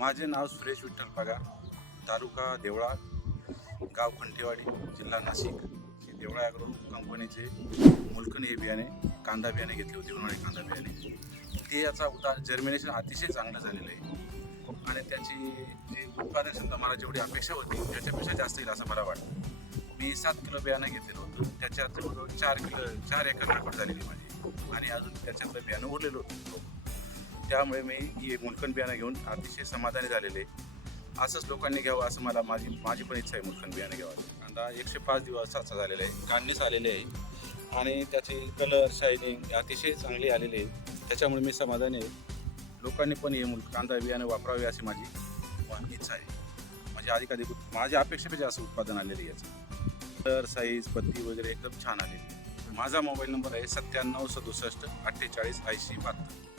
माझे नाव सुरेश विठ्ठल पगार तालुका देवळा गाव खंटेवाडी जिल्हा नाशिक. हे देवळा ॲग्रो कंपनीचे मुलकण हे बियाणे कांदा बियाणे घेतले होते उन्हाळी कांदा बियाणे. ते याचा उदा जर्मिनेशन अतिशय चांगलं झालेलं आहे. आणि त्याची जी उत्पादन क्षमता मला जेवढी अपेक्षा होती त्याच्यापेक्षा जास्त येईल असं मला वाटतं. मी सात किलो बियाणं घेतलेलं होतं. त्याच्यात जवळजवळ चार किलो चार एकर लागवड झालेली माझी. आणि अजून त्याच्यातलं बियाणं उरलेलं होतं. त्यामुळे मी हे मुलखन बियाणं घेऊन अतिशय समाधानी झालेले. असंच लोकांनी घ्यावं असं मला माझी माझी पण इच्छा आहे मुलखन बियाणं घ्यावं. कांदा एकशे पाच दिवसाचा झालेला आहे कांदेच आलेले आहे. आणि त्याचे कलर शायनिंग अतिशय चांगली आलेली आहे. त्याच्यामुळे मी समाधानी आहे. लोकांनी पण हे मुल कांदा बियाणं वापरावे अशी माझी इच्छा आहे. म्हणजे अधिकाधिक माझ्या अपेक्षेपेक्षा असं उत्पादन आलेलं आहे याचं. कलर साईज पत्ती वगैरे एकदम छान आलेली आहे. माझा मोबाईल नंबर आहे सत्त्याण्णव सदुसष्ट अठ्ठेचाळीस ऐंशी बहात्तर.